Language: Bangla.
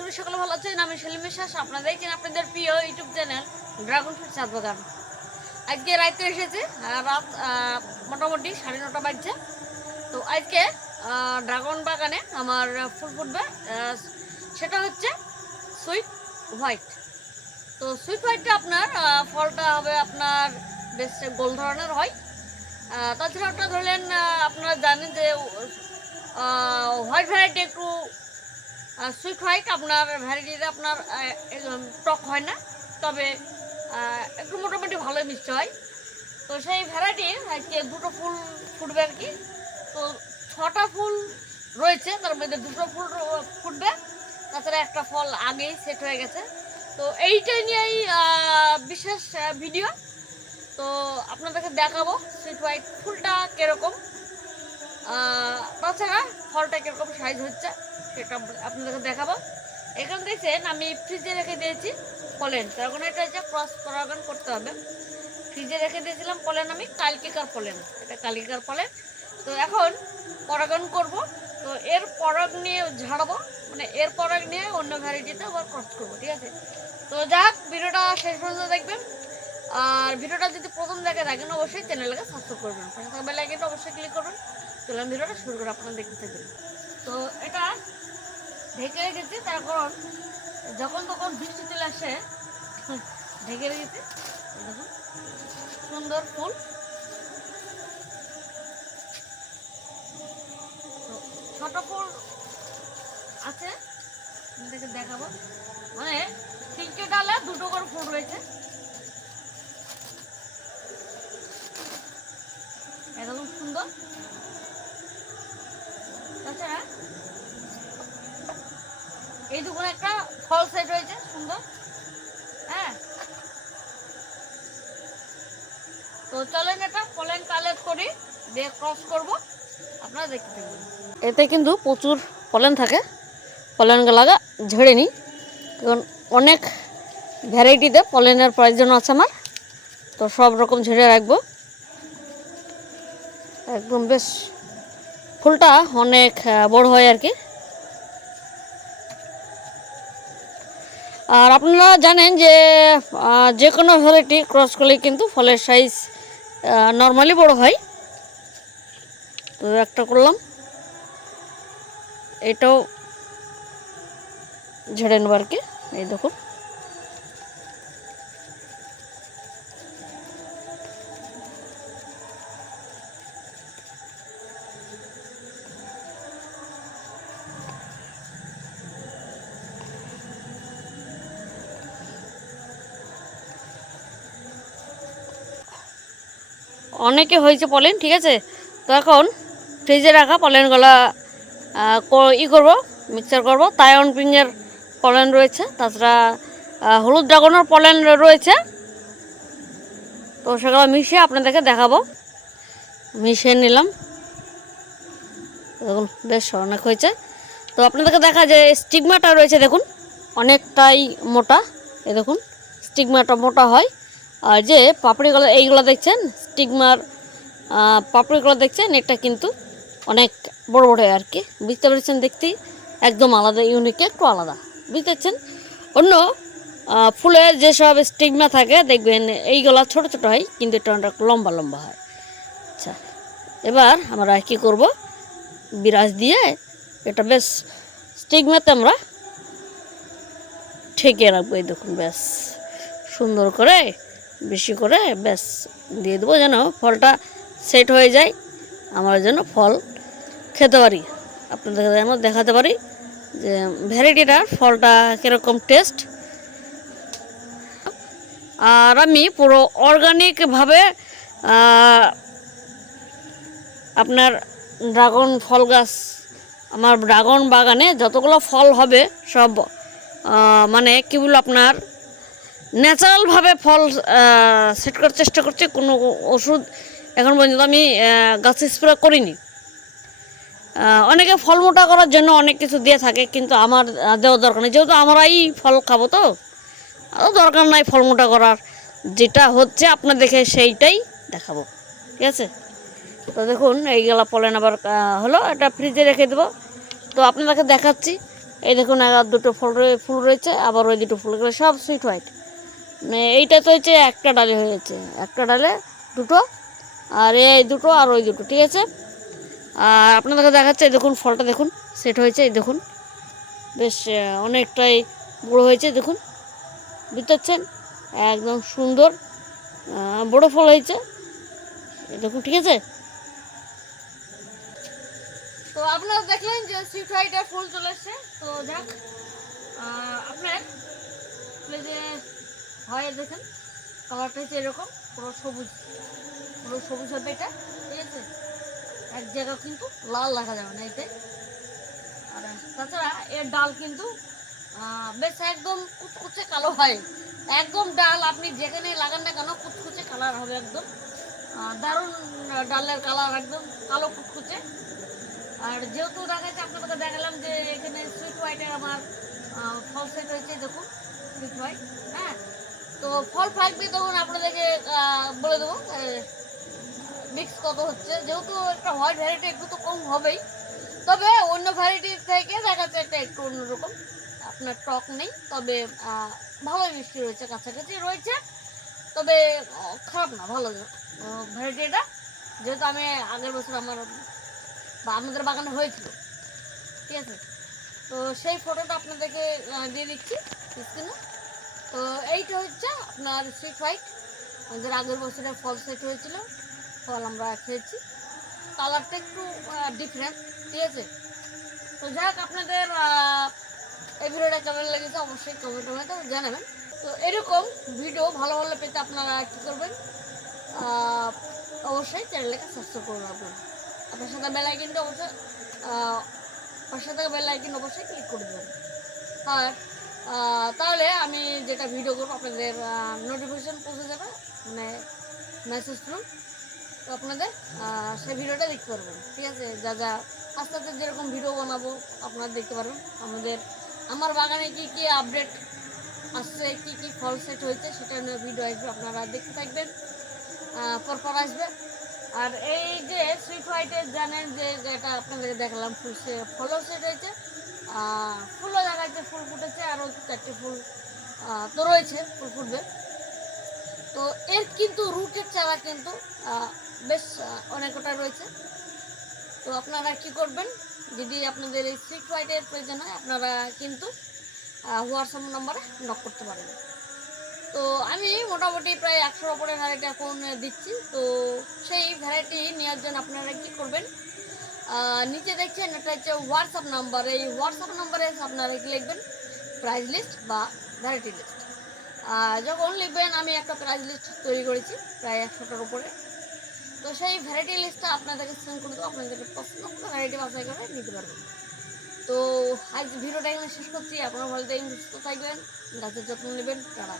করি সকলে ভালো আছেন? আমি সেলিম বিশ্বাস আপনারা দেখছেন আপনাদের প্রিয় ইউটিউব চ্যানেল ড্রাগন ফ্রুট চাঁদ বাগান। আজকে রাইতে এসেছে রাত মোটামুটি সাড়ে নটা বাজছে। তো আজকে ড্রাগন বাগানে আমার ফুল ফুটবে সেটা হচ্ছে সুইট হোয়াইট। তো সুইট হোয়াইটটা আপনার ফলটা হবে আপনার বেশ গোল ধরনের হয়। তাছাড়া ওটা ধরলেন আপনারা জানেন যে হোয়াইট ভ্যারাইটি একটু সুইট হোয়াইট আপনার ভ্যারাইটিতে আপনার টক হয় না? তবে একটু মোটামুটি ভালোই মিষ্টি হয়। তো সেই ভ্যারাইটির আজকে দুটো ফুল, ফুটবে আর কি তো ছটা ফুল রয়েছে তার মধ্যে দুটো ফুল ফুটবে। তাছাড়া একটা ফল আগেই সেট হয়ে গেছে। তো এইটাই নিয়েই বিশেষ ভিডিও তো আপনাদেরকে দেখাবো সুইট হোয়াইট ফুলটা কীরকম। তাছাড়া ফলটা কীরকম সাইজ হচ্ছে। আপনাদেরকে দেখাবো। এখানে দেখছেন আমি ফ্রিজে রেখে দিয়েছি পলেন কারণ এটা হচ্ছে ক্রস পরাগন করতে হবে। ফ্রিজে রেখে দিয়েছিলাম পলেন আমি, কালকিকার পলেন এটা কালকিকার পলেন তো এখন পরাগন করব। তো এর পরাগ নিয়ে ঝাড়বো। মানে এর পরাগ নিয়ে অন্য ভ্যারাইটিতে আবার ক্রস করব, ঠিক আছে? তো যাক, ভিডিওটা শেষ পর্যন্ত দেখবেন। আর ভিডিওটা যদি প্রথম দেখে থাকেন, অবশ্যই চ্যানেলকে সাবস্ক্রাইব করবেন। পাশে থাকা বেল আইকনটা অবশ্যই ক্লিক করবেন। চলুন ভিডিওটা শুরু করে আপনারা দেখতে তো এটা ঢেকে রেখেছি তার কারণ যখন তখন বৃষ্টি চলে আসে, ঢেকে রেখেছি। দেখুন, সুন্দর ফুল। ছোট ফুল আছে দেখাবো। মানে তিনটে ডালে দুটো করে ফুল রয়েছে একদম সুন্দর তাছাড়া দুপুরে একটা ফল সেট হয়েছে সুন্দর। হ্যাঁ। তো চলেন এটা পলেন কালেক্ট করি, দিয়ে ক্রস করব। আপনারা দেখতে থাকবেন এতে কিন্তু প্রচুর পলেন থাকে। পলেনগুলা ঝেড়ে নিই। কারণ অনেক ভ্যারাইটিতে পলেনের প্রয়োজন আছে আমার, তো সব রকম ঝেড়ে রাখব। একদম বেশ, ফুলটা অনেক বড় হয় আর কি। আর আপনারা জানেন যে যে কোনো ভ্যারাইটি ক্রস করলে কিন্তু ফলের সাইজ নর্মালি বড় হয়। তো একটা করলাম। এটাও ঝেড়ে নেব আর কি। এই দেখুন। অনেকে হয়েছে পলেন, ঠিক আছে? তো এখন ফ্রিজে রাখা পলেনগুলা ই করব মিক্সচার করব। তায়ন পিংয়ের পলেন রয়েছে, তাছাড়া হলুদ ড্রাগনের পলেন রয়েছে। তো সেগুলো মিশিয়ে আপনাদেরকে দেখাবো। মিশিয়ে নিলাম। দেখুন, বেশ অনেক হয়েছে। তো আপনাদেরকে দেখা যে স্টিগমাটা রয়েছে, দেখুন। অনেকটাই মোটা, এ দেখুন, স্টিগমাটা মোটা হয়। আর যে পাপড়িগুলো এইগুলো দেখছেন? স্টিগমার পাপড়িগুলো দেখছেন? এটা কিন্তু অনেক বড় বড় আর কি। বুঝতে পেরেছেন দেখতেই একদম আলাদা ইউনিক একটু আলাদা। বুঝতে পারছেন? অন্য ফুলের যেসব স্টিগমা থাকে, দেখবেন এইগুলা ছোট ছোট হয়, কিন্তু এটা অনেক লম্বা লম্বা হয়। আচ্ছা এবার আমরা কি করব? বিরাজ দিয়ে এটা বেশ স্টিগমাতে আমরা ঠেকে রাখব, এই দেখুন ব্যাস সুন্দর করে। বেশি করে, ব্যাস, দিয়ে দেবো যেন ফলটা সেট হয়ে যায়। আমরা যেন ফল খেতে পারি। আপনাদের যেন দেখাতে পারি যে ভ্যারাইটিটার ফলটা কীরকম টেস্ট আর আমি পুরো অর্গানিকভাবে আপনার ড্রাগন ফল গাছ, আমার ড্রাগন বাগানে যতগুলো ফল হবে সব মানে কী বলব আপনার ন্যাচারালভাবে ফল সেট করার চেষ্টা করছি, কোনো ওষুধ এখন পর্যন্ত আমি গাছে স্প্রে করিনি। অনেকে ফল মোটা করার জন্য অনেক কিছু দিয়ে থাকে, কিন্তু আমার দেওয়ার দরকার নেই। যেহেতু আমরাই ফল খাব তো, আরও দরকার নাই ফল মোটা করার। যেটা হচ্ছে আপনার দেখে সেইটাই দেখাবো, ঠিক আছে? তো দেখুন এইগুলা পলেন আবার হলো, এটা ফ্রিজে রেখে দেবো। তো আপনাদেরকে দেখাচ্ছি, এই দেখুন আর দুটো ফল ফুল রয়েছে, আবার ওই দুটো ফুল এগুলো সব সুইট হোয়াইট এইটা তো হচ্ছে একটা ডালে হয়েছে। একটা ডালে দুটো, আর এই দুটো, আর ওই দুটো, ঠিক আছে? আর আপনাদেরকে দেখাচ্ছে দেখুন, ফলটা দেখুন, সেট হয়েছে, এই দেখুন। বেশ অনেকটাই বড়ো হয়েছে, দেখুন। বুঝতে পারছেন? একদম সুন্দর বড় ফল হয়েছে। দেখুন, ঠিক আছে? তো আপনারা দেখলেন যে সুইট ফুল চলে তো যাক আপনার যে হয়, দেখেন। কালারটা হচ্ছে এরকম, পুরো সবুজ পুরো সবুজ হবে এটা, ঠিক আছে? এক জায়গা কিন্তু লাল দেখা যাবে না এতে। আর, তাছাড়া এর ডাল কিন্তু বেশ একদম কুচকুচে কালো হয়। একদম ডাল আপনি যেখানে লাগান না কেন, কুচকুচে কালার হবে একদম। দারুণ ডালের কালার একদম কালো কুচকুচে। আর যেহেতু দেখাচ্ছে, আপনাদেরকে দেখালাম যে এখানে সুইট হোয়াইটের আমার ফল সেট হয়েছে, দেখুন সুইট হোয়াইট হ্যাঁ? তো ফল থাকবে তখন আপনাদেরকে বলে দেবো মিক্স কত হচ্ছে। যেহেতু একটা হোয়াইট ভ্যারাইটি একটু তো কম হবেই। তবে অন্য ভ্যারাইটির থেকে দেখা যাচ্ছে একটা একটু অন্যরকম। আপনার টক নেই, তবে ভালোই মিষ্টি রয়েছে, কাছাকাছি রয়েছে। তবে খারাপ না, ভালো ভ্যারাইটিটা যেহেতু আমি আগের বছর আমার, বা আমাদের বাগানে হয়েছিল। ঠিক আছে? তো সেই ফটোটা আপনাদেরকে দিয়ে দিচ্ছি স্ক্রিনে তো এইটা হচ্ছে আপনার সুইট হোয়াইট আমাদের আগের বছরে ফল সেট হয়েছিল ফল আমরা খেয়েছি। কালারটা একটু ডিফারেন্ট ঠিক আছে? তো যাক আপনাদের এই ভিডিওটা কেমন লেগেছে অবশ্যই কমেন্টের মধ্যে জানাবেন। তো এরকম ভিডিও ভালো ভালো পেতে আপনারা কী করবেন? অবশ্যই চ্যানেলটাকে সাবস্ক্রাইব করে রাখবেন। আপনার সাথে বেল আইকনটা অবশ্যই পাশে থাকা বেল অবশ্যই ক্লিক করে দেবেন। আর তাহলে আমি যেটা ভিডিও করব, আপনাদের নোটিফিকেশন পৌঁছে যাবে মানে মেসেজ থ্রু তো আপনাদের সেই ভিডিওটা দেখতে পারবেন, ঠিক আছে? যা যা, আস্তে আস্তে যেরকম ভিডিও বানাবো, আপনারা দেখতে পারবেন, আমাদের, আমার বাগানে কি কি আপডেট আসছে, কি কি ফল সেট হয়েছে, সেটা নিয়ে ভিডিও আসবে আপনারা দেখতে থাকবেন পরপর আসবে। আর এই যে সুইট হোয়াইটের জানেন যে যেটা আপনাদেরকে দেখালাম, ফুল সে, ফলও সেট হয়েছে ফুলও দেখা যাচ্ছে ফুল ফুটেছে আরও চারটে ফুল তো রয়েছে, ফুল ফুটবে। তো এর কিন্তু রুটের চারা কিন্তু বেশ অনেকটা রয়েছে। তো আপনারা কি করবেন, যদি আপনাদের এই সুইট হোয়াইটের প্রয়োজন হয়, আপনারা কিন্তু হোয়াটসঅ্যাপ নম্বরে নক করতে পারেন। তো আমি মোটামুটি প্রায় একশোর ওপরে ভ্যারাইটি এখন দিচ্ছি। তো সেই ভ্যারাইটি নেওয়ার জন্য আপনারা কি করবেন নিচে দেখছেন, এটা হচ্ছে হোয়াটসঅ্যাপ নাম্বার এই হোয়াটসঅ্যাপ নাম্বারে আপনারা কি লিখবেন? প্রাইজ লিস্ট বা ভ্যারাইটি লিস্ট যখন লিখবেন, আমি একটা প্রাইজ লিস্ট তৈরি করেছি, প্রায় একশোটার উপরে। তো সেই ভ্যারাইটি লিস্টটা আপনাদেরকে সেন্ড করে দেবো, আপনাদেরকে পছন্দ মতো ভ্যারাইটি বাছাই করে নিতে পারবেন। তো আজ ভিডিওটা এখানে শেষ করছি, আপনারা ভালো সুস্থ থাকবেন, গাছের যত্ন নেবেন তারা